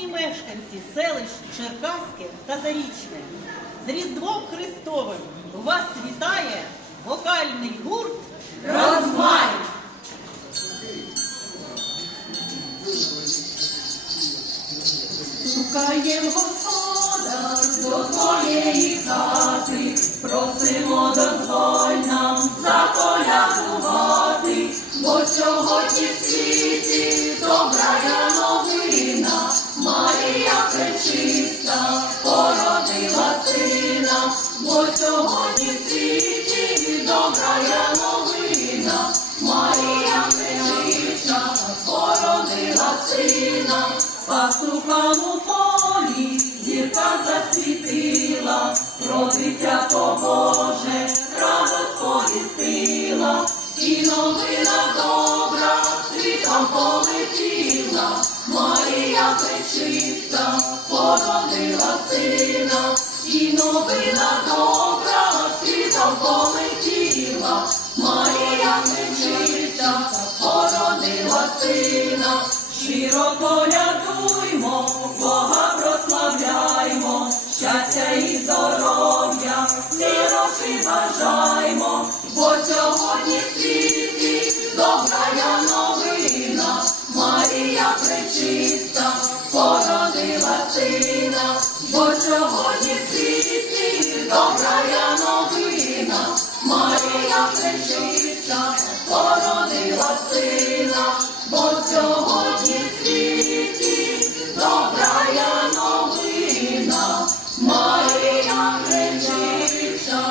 Шановні мешканці селищ Черкаське та Зарічне, з Різдвом Христовим вас вітає вокальний гурт Розмай! Шукає господар до твоєї хати, просимо дозволь нам заколядувати, бо сьогодні в світі добрая новина, у полі зірка засвітила, про дитя Боже радость повістила, і новина добра світом полетіла, Марія пречиста породила сина, і новина добра світом полетіла, пречиста породила сина. Широко рятуймо, Бога прославляймо, щастя і здоров'я, віроші бажаймо, бо сьогодні в світі добрая новина, Марія пречиста породила сина, бо сьогодні в світі добрая причиця породила сина, бо сьогодні в світі добра я новина, Марія причиця.